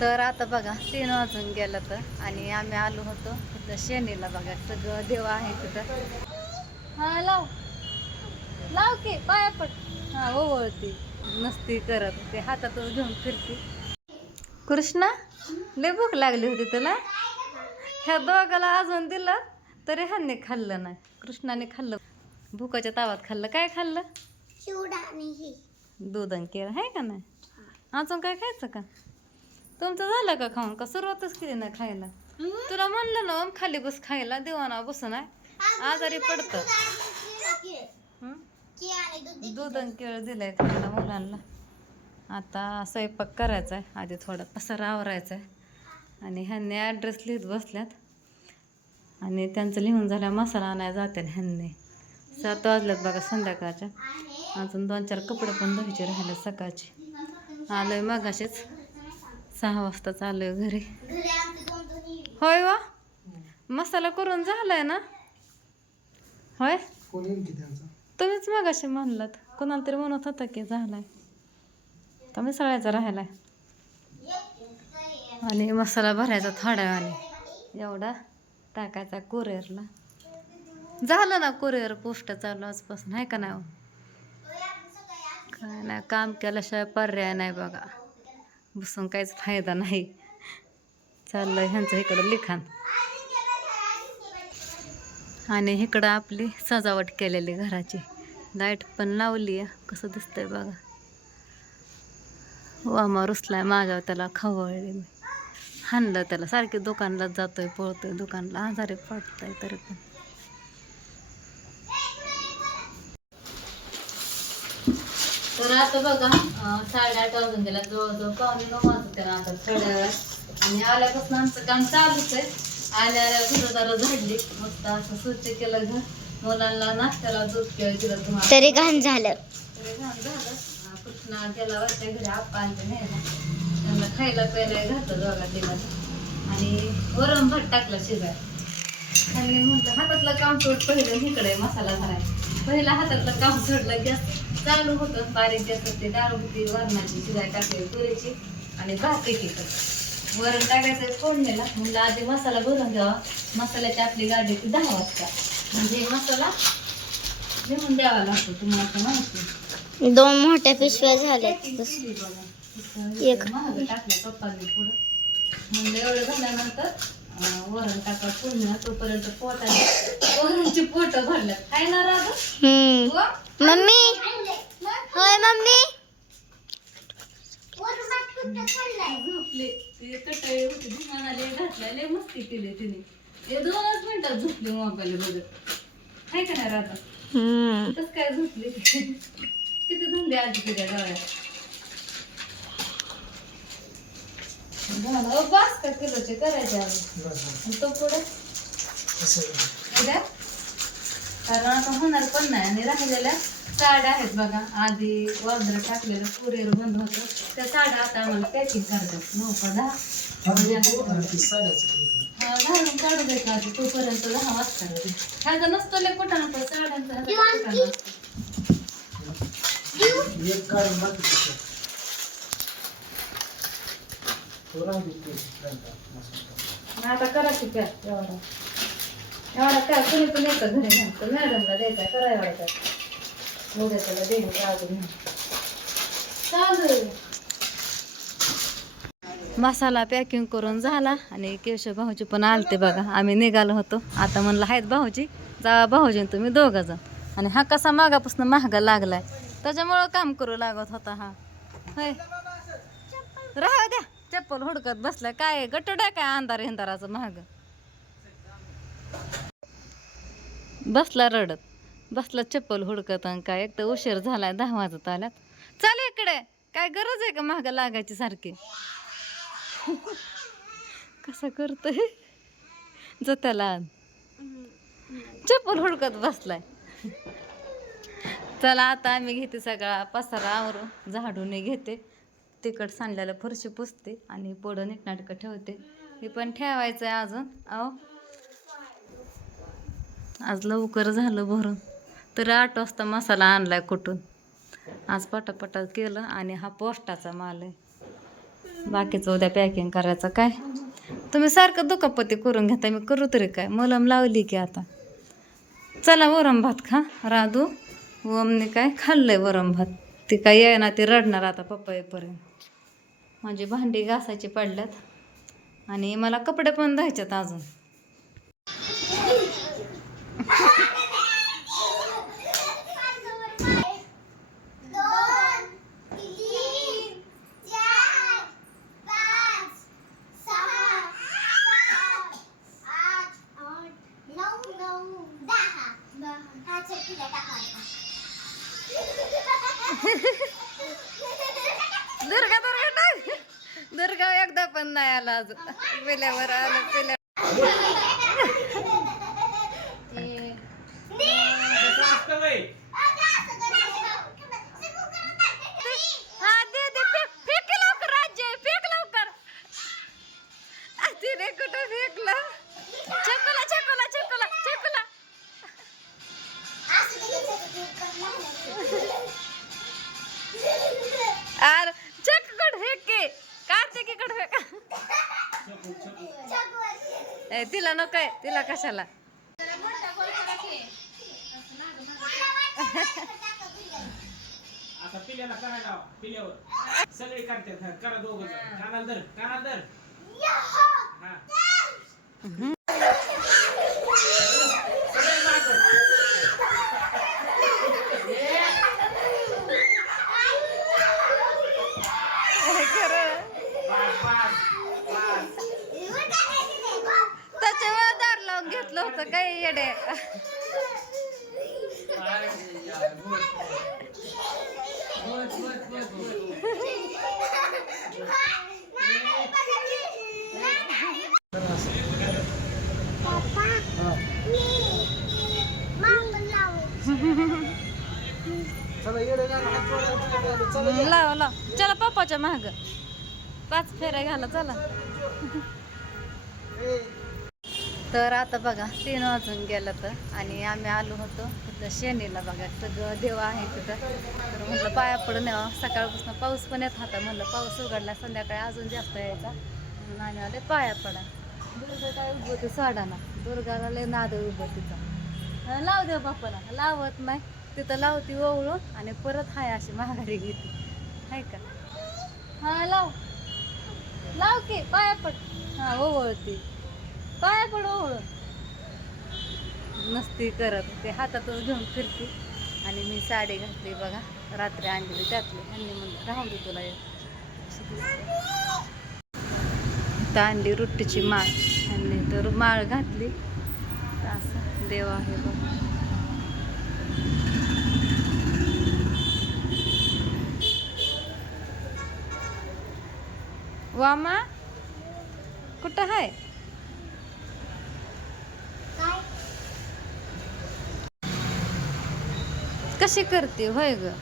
तर आता बघा तीन वाजून गेलं तर. आणि आम्ही आलो होतो तिथं शेणीला बघा सगळं देव आहे तिथं. हा लाव. लाव की पाया पड. हा ओवळती. नसती करत ते हातातच घेऊन फिरते. कृष्णा लय भूक लागली होती तुला? ह्या दोघाला अजून दिलं तरी ह्यांनी खाल्लं नाही. कृष्णाने खाल्लं. भुकाच्या तावात खाल्लं. काय खाल्लं? दूध आणि केळ. आहे का नाही? अजून काय खायचं का? तुमचं झालं का खाऊन? का सुरुवातच केली ना खायला? तुला म्हणलं ना ओम, खाली बस खायला देवाना बसून आहे. आजारी पडतं. हं? दूध आणि केळ दिलंय खायला मुलांना. आता स्वयंपाक करायचा आहे आधी थोडा पसारा आवरायचा आहे आणि ह्यांनी ॲड्रेस लिहित बसल्यात. आणि त्यांचं लिहून झाल्या मसाला आणायला जाते ह्यांनी. सात वाजल्यात बघा संध्याकाळच्या. अजून दोन चार कपडे पण धुवायचे राहिले सकाळचे. आलोय मगाशीच. सहा वाजता चाललोय घरी. होय वा. मसाला करून झालाय ना? होय? तुम्हीच मगाशी म्हणलात. कोणाला तरी म्हणत होता की झालाय. तर मिसळायचा राहिलाय. आणि मसाला भरायचा थोड्या वेळाने. एवढा टाकायचा कुरिअरला झालं ना कुरिअर पोस्ट चालू आजपासून आहे का नाही हो? काय नाही काम केल्याशिवाय पर्याय नाही बघा. बसून काहीच फायदा नाही. चाललं ह्यांचं इकडं लिखाण. आणि इकडं आपली सजावट केलेली घराची. लाइट पण लावली आहे कसं दिसतंय बघा. वामा रुसलाय माझ्यावर त्याला खवळले मी. हाणलं त्याला सारखे दुकानला जातोय पळतोय दुकानला. आजारी पडतोय तरी पण. तर आता बघा साडेआठ वाजून गेला. जवळजवळ पावणे नऊ वाजून त्याला आता थोड्या वेळात. आणि आल्यापासून आमचं काम चालूच आहे. आल्या आल्या घरदार झाडली. मस्त असं स्वच्छ केलं घर. मुलांना नाश्त्याला दूध केलं दिलं तुम्हाला तरी घाण झालं. तरी घाण झालं. कृष्णा गेला वरच्या घरी. आप्पा आणते नाही ना त्यांना खायला प्यायला घातलं दोघा तिघांना आणि वरण भात टाकलं शिजाय त्यांनी म्हणतं हातातलं काम सोड पहिलं इकडे मसाला भराय पहिलं हातातलं काम सोडलं गॅस चालू होतं. बारीक गॅस ते डाळ होती वरणाची शिजाय टाकली तुरीची आणि भात एकीकडे वरण टाकायचं फोडणीला. म्हणलं आधी मसाला भरून घ्यावा. मसाल्याची आपली गाडी ती दहा वाजता. म्हणजे मसाला लिहून द्यावा लागतो तुम्हाला तर माहिती दोन मोठ्या पिशव्या झाल्या एक. महाग टाकलं पप्पांनी पुढं. म्हणलं एवढं झाल्यानंतर वरण टाका पुन्हा तोपर्यंत पोटाला वरणची पोट भरल्यात. काय ना राधा? हो? मम्मी? होय मम्मी? झोपले. ते कटाळी होती धुमानाले घातल्या लय मस्ती केली तिने. हे दोनच मिनिटात झोपली मोबाईल बघत काय का नाही राधा? कस काय झोपली? किती धुंदे आजी तुझ्या डोळ्यात? झालं बास का किलोचे करायचे आणि तो पुढे. उद्या? कारण आता होणार पण नाही. आणि राहिलेल्या साड्या आहेत बघा. आधी ऑर्डर टाकलेलं कुरिअर बंद होतं. त्या साड्या आता आम्हाला पॅकिंग करतात. नऊ का दहा? हा, घालून काढू दे का आधी. तोपर्यंत दहा वाजता ह्याचा नसतो लय कुठं नसतो साड्यांचा ह्याचा कुठं नसतो. मग आता करा की प्या एवढा. एवढा काय कुणी पण येतं घरी म्हणतो मॅडमला द्यायचा करायला व्हायचा उद्या त्याला देणे राहू चालू मसाला पॅकिंग करून झाला आणि केशव भाऊजी पण आलते बघा. आम्ही निघालो होतो. आता म्हणलं आहेत भाऊजी. जा भाऊजी तुम्ही दोघं जा. आणि हा कसा मागापासून महागा लागलाय. त्याच्यामुळं काम करू लागत होता हा. होय. राहा द्या. चप्पल हुडकत बसलं. काय गटोड्या काय अंधार हिंदाराचं महाग बसला रडत. बसला चप्पल हुडकत आणि काय एक तर उशीर झालाय दहा वाजत आल्यात. चल इकडे. काय गरज आहे का महाग लागायची सारखी? कसा करतोय? जत्याला चप्पल हुडकत बसलाय. चला आता आम्ही घेते सगळा पसारा आवरून. झाडून घेते. तिखट सांडलेलं फरशी पुसते आणि पुढं नीटनाटकं ठेवते. हे पण ठेवायचं आहे अजून. अहो. आज लवकर झालं भरून तर आठ वाजता मसाला आणलाय कुठून? आज पटापटा केलं आणि हा पोस्टाचा माल आहे. बाकीचं उद्या पॅकिंग करायचं काय? तुम्ही सारखं दुखापती करून घेता मी करू तरी काय? मलम लावली की आता. चला वरम भात खा. राधू ओमने काय खाल्लंय वरम भात? ती काय येणार ती रडणार आता पप्पा येईपर्यंत माझी भांडी घासायची पडल्यात आणि मला कपडे पण धुवायच्यात अजून दुर्गा दुर्गा टाक दुर्गा एकदा पण नाही आला अजून. पिल्यावर आलं पिल्या ए, तिला नको आहे तिला कशाला? आता पिल्याला करायला लावा, पिल्यावर. सगळे करा दोघ कानाला धर कानाला धर. हा. होतं काय येडे अरे यार, बोल. बोल, बोल, बोल, बोल. लाव लाव चला पप्पाच्या महाग पाच फेऱ्या घाला चला तर आता बघा तीन वाजून गेलं तर. आणि आम्ही आलो होतो तिथं शेणीला बघा सगळं देव आहे तिथं. तर म्हटलं पाया पडून यावं सकाळपासून पाऊस पण येत होता. म्हणलं पाऊस उघडला संध्याकाळी अजून जास्त यायचा. म्हणून आम्ही आले पाया पडा. दुर्गा काय उभं होती सोडाना. दुर्गाला लय नाद उभं तिथं. लाव देव बाप्पाला. लावत नाही. तिथं लावती ओवळून आणि परत हाय अशी महागारी घेते. हाय का? हा लाव. लाव की पाया पड. हा ओवळती. पाया पडू ओवळून मस्ती करत ते हातातच घेऊन फिरते. आणि मी साडी घातली बघा रात्री आणलेली त्यातली. ह्यांनी म्हणलं राहून दे तुला एक. आणली रुट्टीची माळ. ह्यांनी तर माळ घातली. तर असं देव आहे बघा. वामा कुठं आहे कशी करते? होय ग.